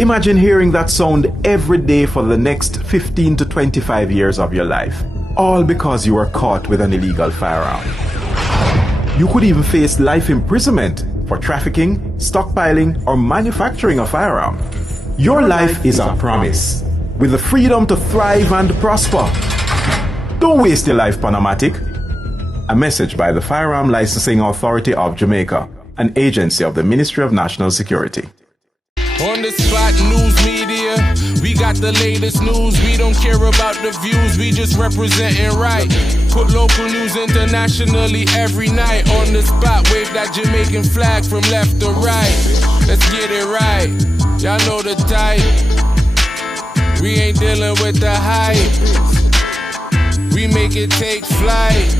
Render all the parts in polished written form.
Imagine hearing that sound every day for the next 15 to 25 years of your life, all because you were caught with an illegal firearm. You could even face life imprisonment for trafficking, stockpiling, or manufacturing a firearm. Your life is a promise, with the freedom to thrive and prosper. Don't waste your life, Panamatic. A message by the Firearm Licensing Authority of Jamaica, an agency of the Ministry of National Security. On the spot news media, we got the latest news. We don't care about the views, we just representing right. Put local news internationally every night. On the spot, wave that Jamaican flag from left to right. Let's get it right, y'all know the type. We ain't dealing with the hype, we make it take flight.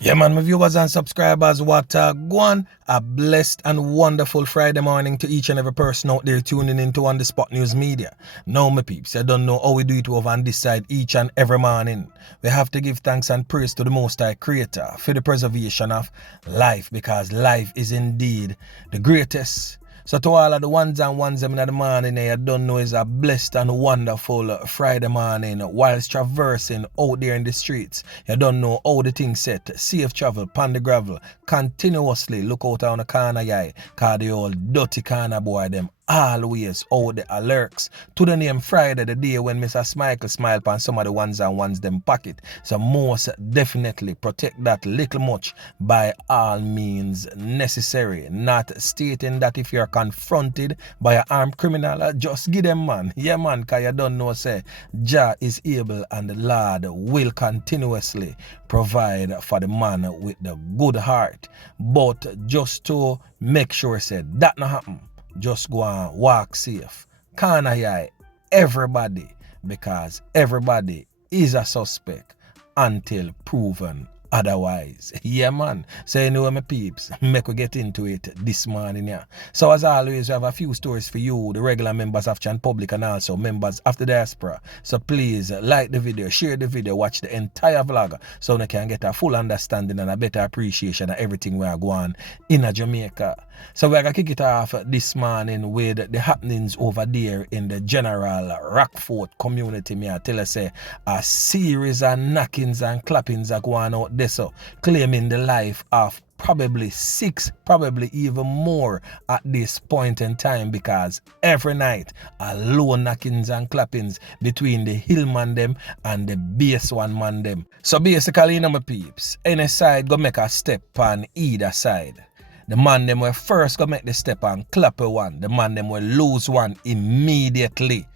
Yeah, man, my viewers and subscribers, what go on? A blessed and wonderful Friday morning to each and every person out there tuning into On The Spot News Media. Now, my peeps, I don't know how we do it over on this side each and every morning. We have to give thanks and praise to the Most High Creator for the preservation of life, because life is indeed the greatest. So to all of the ones and ones in the morning, I don't know, is a blessed and wonderful Friday morning whilst traversing out there in the streets. You don't know how the thing set. Safe travel, pan the gravel, continuously look out on the corner, yeah, cause the old dirty corner boy, them always out the alerts. To the name Friday, the day when Mr. Smikle smile upon some of the ones and ones them pocket. So most definitely protect that little much by all means necessary. Not stating that if you're confronted by an armed criminal, just give them, man. Yeah, man, cause you don't know, say, Jah is able and the Lord will continuously provide for the man with the good heart. But just to make sure, say, that not happen, just go and walk safe. Can't I everybody, because everybody is a suspect until proven otherwise. Yeah, man. So you know, my peeps, make we get into it this morning, yeah. So as always, we have a few stories for you, the regular members of Chan Public and also members of the diaspora. So please like the video, share the video, watch the entire vlog so you can get a full understanding and a better appreciation of everything we are going in Jamaica. So we're going to kick it off this morning with the happenings over there in the general Rockfort community. Me I tell you, say, a series of knockings and clappings are going out there, so claiming the life of probably 6, probably even more at this point in time, because every night a low knockings and clappings between the hillman them and the base one man them. So basically, you know, my peeps, any side go make a step on either side. The man them will first go make the step and ClapWeh one. The man them will lose one immediately.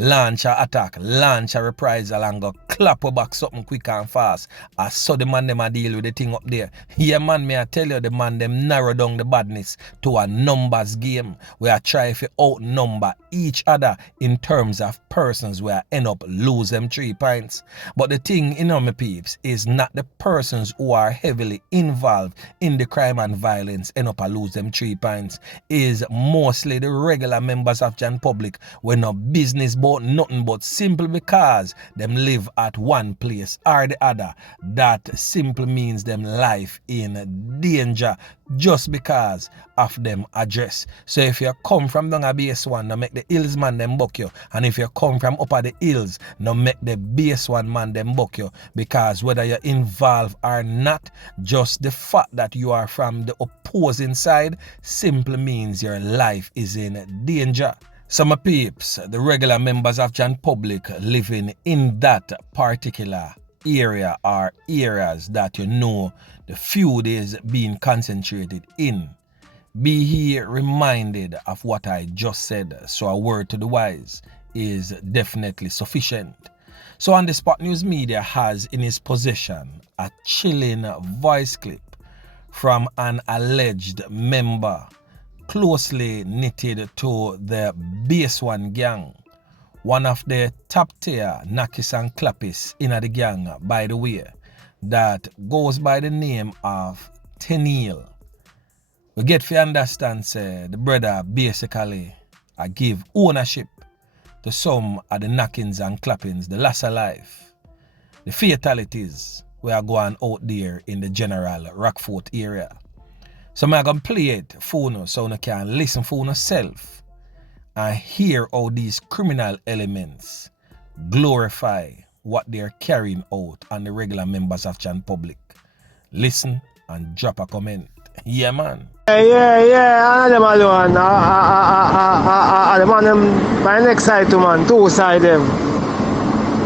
Launch a attack, launch a reprisal and go ClapWeh back something quick and fast. I saw the man them a deal with the thing up there. Yeah, man, me I tell you, the man them narrow down the badness to a numbers game. We are trying to outnumber each other in terms of persons where I end up lose them 3 points. But the thing, you know, my peeps, is not the persons who are heavily involved in the crime and violence end up a lose them 3 points. Is mostly the regular members of Jan Public when no business but nothing but simple because them live at one place or the other. That simply means them life in danger just because of them address. So if you come from down a base one, now make the hills man them buck you. And if you come from up at the hills, now make the base one man them buck you. Because whether you're involved or not, just the fact that you are from the opposing side simply means your life is in danger. So my peeps, the regular members of Jan Public living in that particular area or areas that you know the feud is being concentrated in, be here reminded of what I just said. So a word to the wise is definitely sufficient. So On The Spot News Media has in its possession a chilling voice clip from an alleged member closely knitted to the base one gang, one of the top tier knockers and clappers in the gang, by the way, that goes by the name of Teneil. We get to understand, say, the brother basically give ownership to some of the knockings and clappings, the loss of life, the fatalities we are going out there in the general Rockfort area. So I'm going to play it for you so you can listen for yourself and hear how these criminal elements glorify what they're carrying out on the regular members of Chan Public. Listen and drop a comment. Yeah, man. Yeah, I them alone. The man them by next side to man, two side them.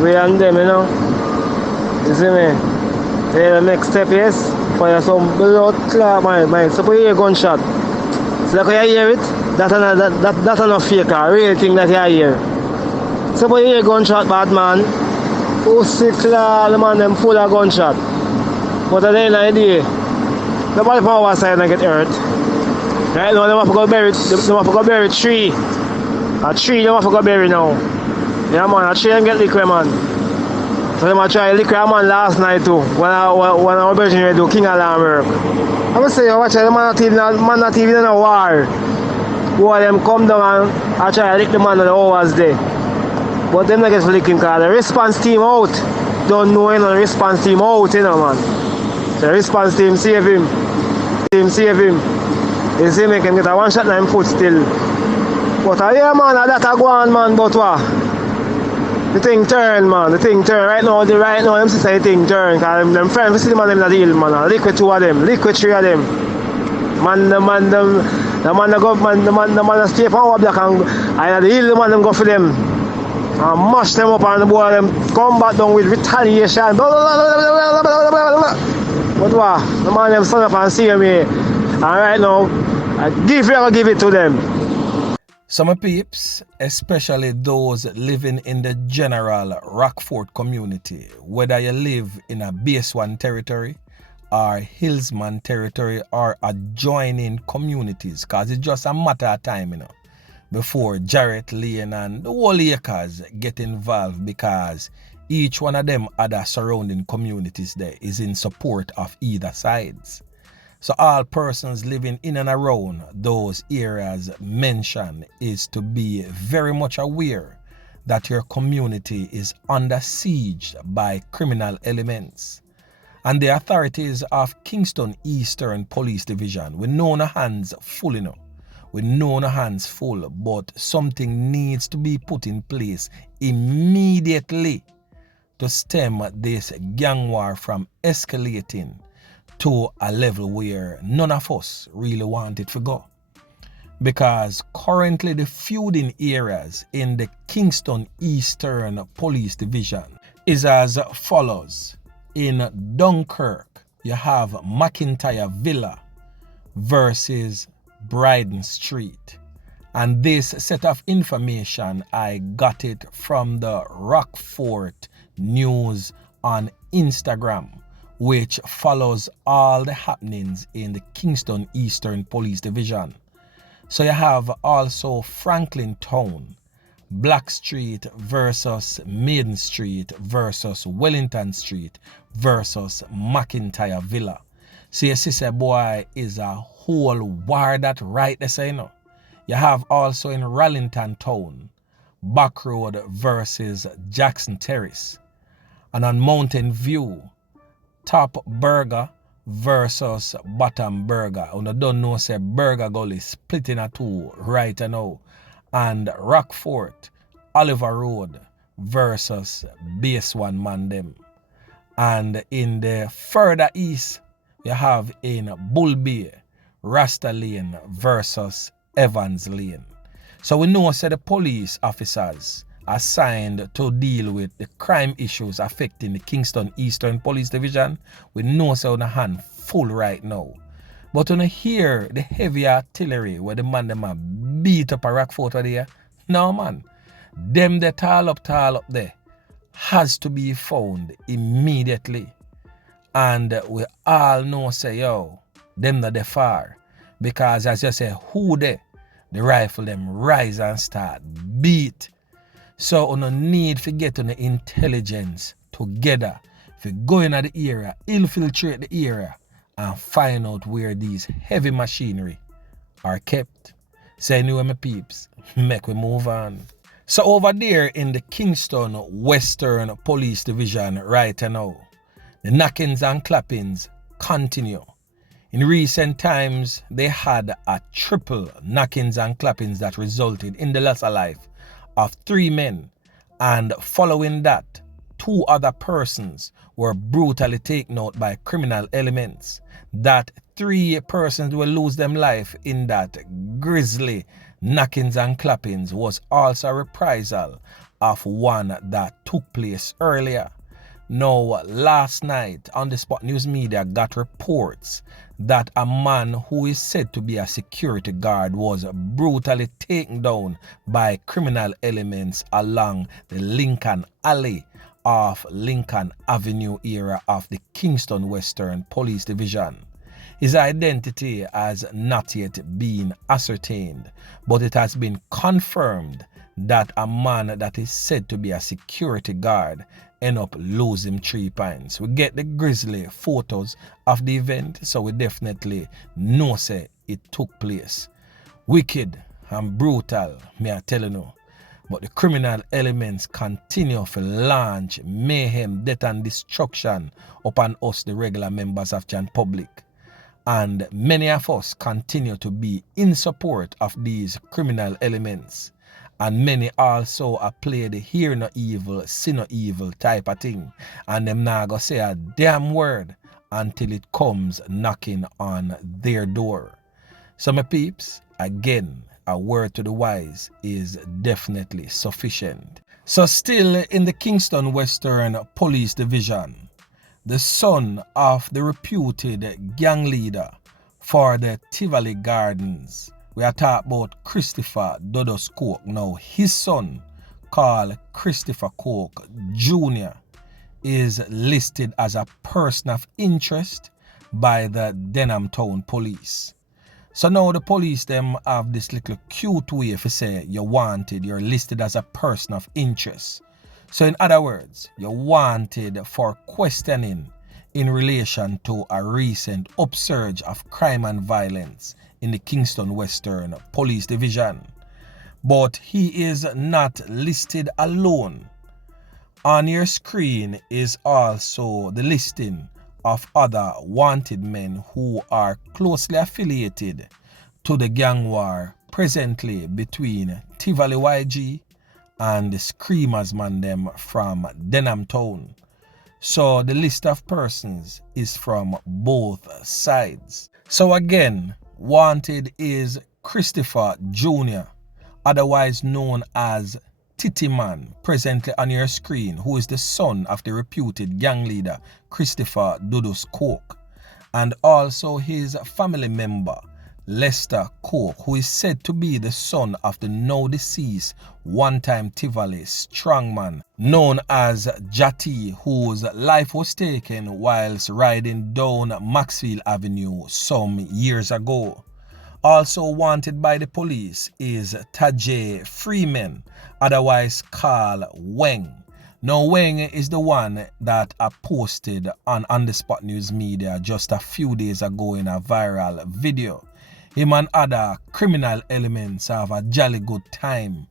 We and them, you know. You see me? The next step is for some blood clot, man. So for you gunshot. So like you hear it, that's not fake, real thing that you hear. So for you gunshot, bad man. Pussy clot, the man them full of gunshot. But at the end of the day, nobody from our side get hurt. Right now, they have to go bury tree. A tree, they have to go bury now. Yeah, man, a tree and get liquor, man. So they try liquor, man, last night too. When our Virgin do King Alarm work. I must say, watch the man not even in a war. Boy, them come down and I try to lick the man on the hours there. But them not get licking because the response team out. Don't know any response team out, you know, man. The response team save him. You see make him get a one shot in him foot still. But yeah, man, that a go on, man, but what? The thing turn, man, the thing turn. Right now, them say the thing turn. Because them friends, see the man, them not ill, man. Liquid two of them, liquid three of them. The man stay from our block and the hill, the man, them go for them. And mash them up and the boy, them come back down with retaliation. But what? The man them stand up and see me. And right now, I give it to them. Some peeps, especially those living in the general Rockfort community, whether you live in a Base 1 territory or Hillsman territory or adjoining communities, because it's just a matter of time, you know, before Jarrett Lane and the whole acres get involved, because each one of them other surrounding communities there is in support of either sides. So all persons living in and around those areas mentioned is to be very much aware that your community is under siege by criminal elements. And the authorities of Kingston Eastern Police Division, we know no hands full, you know. We know no hands full, but something needs to be put in place immediately to stem this gang war from escalating to a level where none of us really want it to go. Because currently the feuding areas in the Kingston Eastern Police Division is as follows. In Dunkirk, you have McIntyre Villa versus Bryden Street. And this set of information, I got it from the Rockfort news on Instagram, which follows all the happenings in the Kingston Eastern Police Division. So you have also Franklin Town, Black Street versus Maiden Street versus Wellington Street versus McIntyre Villa. So you see, boy, is a whole war that right there, say, you know. You have also in Rallington Town, Back Road versus Jackson Terrace. And on Mountain View, Top Burger versus Bottom Burger. You don't know, say Burger Gully split in two right now. And Rockfort, Oliver Road versus Base 1 man them. And in the further east, you have in Bull Bay, Rasta Lane versus Evans Lane. So we know, say the police officers assigned to deal with the crime issues affecting the Kingston Eastern Police Division, we know say on the hand full right now. But when you hear the heavy artillery where the man them a beat up a Rockfort there, no man, them that tall up there has to be found immediately. And we all know say, yo, them not the far. Because as you say, who there? The rifle them rise and start beat. So on no need to get on the intelligence together. If you go in the area, infiltrate the area and find out where these heavy machinery are kept. So anyway, my peeps, make we move on. So over there in the Kingston Western Police Division right now, the knockings and clappings continue. In recent times, they had a triple knockings and clappings that resulted in the loss of life of 3 men, and following that, 2 other persons were brutally taken out by criminal elements. That 3 persons will lose them life in that grisly knockings and clappings was also a reprisal of one that took place earlier. Now, last night on the Spot News Media got reports that a man who is said to be a security guard was brutally taken down by criminal elements along the Lincoln Alley of Lincoln Avenue area of the Kingston Western Police Division. His identity has not yet been ascertained, but it has been confirmed that a man that is said to be a security guard end up losing 3 pints. We get the grisly photos of the event, so we definitely know say it took place. Wicked and brutal, me I tell you. But the criminal elements continue to launch mayhem, death and destruction upon us, the regular members of the public. And many of us continue to be in support of these criminal elements. And many also are play the hear no evil, see no evil type of thing. And them not go say a damn word until it comes knocking on their door. So my peeps, again, a word to the wise is definitely sufficient. So still in the Kingston Western Police Division, the son of the reputed gang leader for the Tivoli Gardens, we are talking about Christopher Dodos Coke. Now, his son, called Christopher Coke Jr., is listed as a person of interest by the Denham Town Police. So now the police them have this little cute way if you say you're wanted, you're listed as a person of interest. So in other words, you're wanted for questioning in relation to a recent upsurge of crime and violence in the Kingston Western Police Division. But he is not listed alone. On your screen is also the listing of other wanted men who are closely affiliated to the gang war presently between Tivoli YG and the Screamers man them from Denham Town. So the list of persons is from both sides. So again, wanted is Christopher Jr., otherwise known as Titty man, presently on your screen, who is the son of the reputed gang leader Christopher Dodos Coke, and also his family member Lester Coke, who is said to be the son of the now deceased one-time Tivoli strongman known as Jati, whose life was taken whilst riding down Maxfield Avenue some years ago. Also wanted by the police is Tajay Freeman, otherwise called Weng. Now Weng is the one that I posted on the Spot News Media just a few days ago in a viral video. Him and other criminal elements have a jolly good time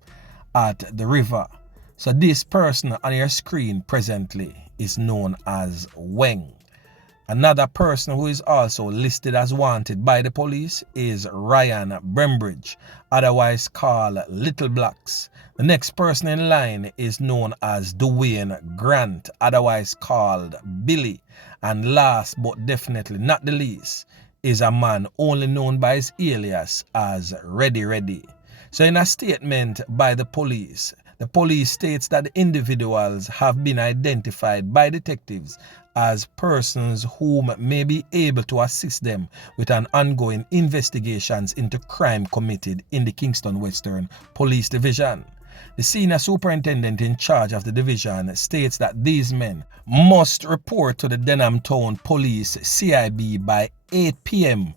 at the river. So this person on your screen presently is known as Weng. Another person who is also listed as wanted by the police is Ryan Brembridge, otherwise called Little Blacks. The next person in line is known as Dwayne Grant, otherwise called Billy. And last but definitely not the least is a man only known by his alias as Reddy. So in a statement by the police states that the individuals have been identified by detectives as persons whom may be able to assist them with an ongoing investigations into crime committed in the Kingston Western Police Division. The senior superintendent in charge of the division states that these men must report to the Denham Town Police CIB by 8 p.m.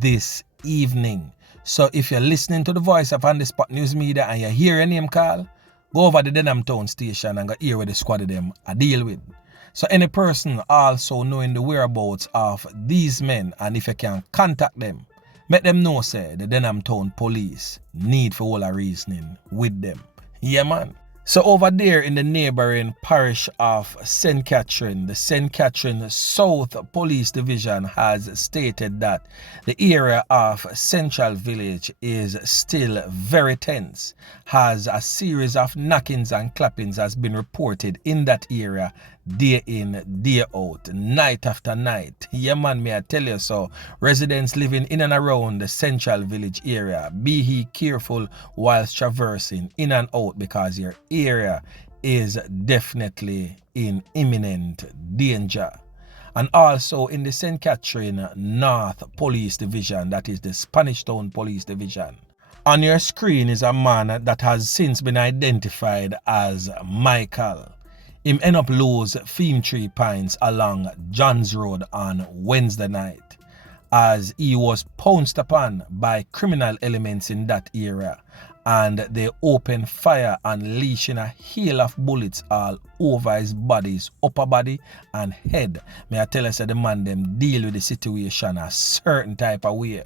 this evening. So if you're listening to the voice of On The Spot News Media and you hear a name call, go over to the Denham Town station and go hear where the squad of them are deal with. So any person also knowing the whereabouts of these men, and if you can contact them, make them know say the Denham Town Police need for all a reasoning with them. Yeah man. So over there in the neighboring parish of St. Catherine, the St. Catherine South Police Division has stated that the area of Central Village is still very tense, as a series of knockings and clappings has been reported in that area day in, day out, night after night. Yeah man, may I tell you so. Residents living in and around the Central Village area, be he careful whilst traversing in and out, because your area is definitely in imminent danger. And also in the St. Catherine North Police Division, that is the Spanish Town Police Division. On your screen is a man that has since been identified as Michael. Him end up lose Theme Tree Pines along Johns Road on Wednesday night, as he was pounced upon by criminal elements in that area, and they opened fire, unleashing a hail of bullets all over his body, his upper body and head. May I tell you, the man them deal with the situation a certain type of way.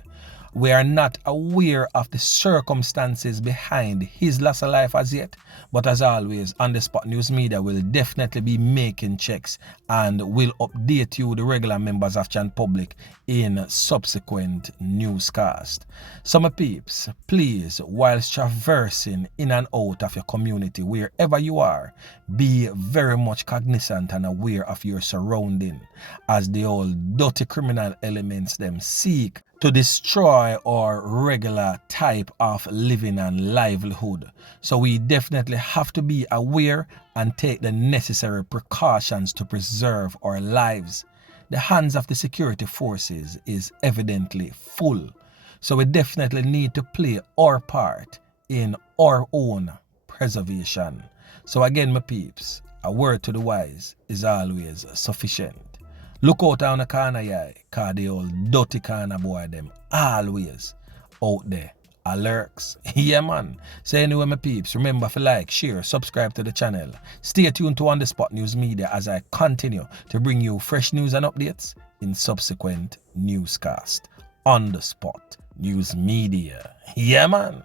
We are not aware of the circumstances behind his loss of life as yet, but as always, On The Spot News Media will definitely be making checks and will update you, the regular members of Chan Public, in subsequent newscast. So my peeps, please, whilst traversing in and out of your community, wherever you are, be very much cognizant and aware of your surrounding, as the old dirty criminal elements them seek to destroy our regular type of living and livelihood. So we definitely have to be aware and take the necessary precautions to preserve our lives. The hands of the security forces is evidently full, so we definitely need to play our part in our own preservation. So again, my peeps, a word to the wise is always sufficient. Look out on the corner, yeah, cause the old dirty corner boy them always out there. Alerts. Yeah man. So anyway, my peeps, remember to like, share, subscribe to the channel. Stay tuned to On The Spot News Media as I continue to bring you fresh news and updates in subsequent newscast. On The Spot News Media. Yeah man.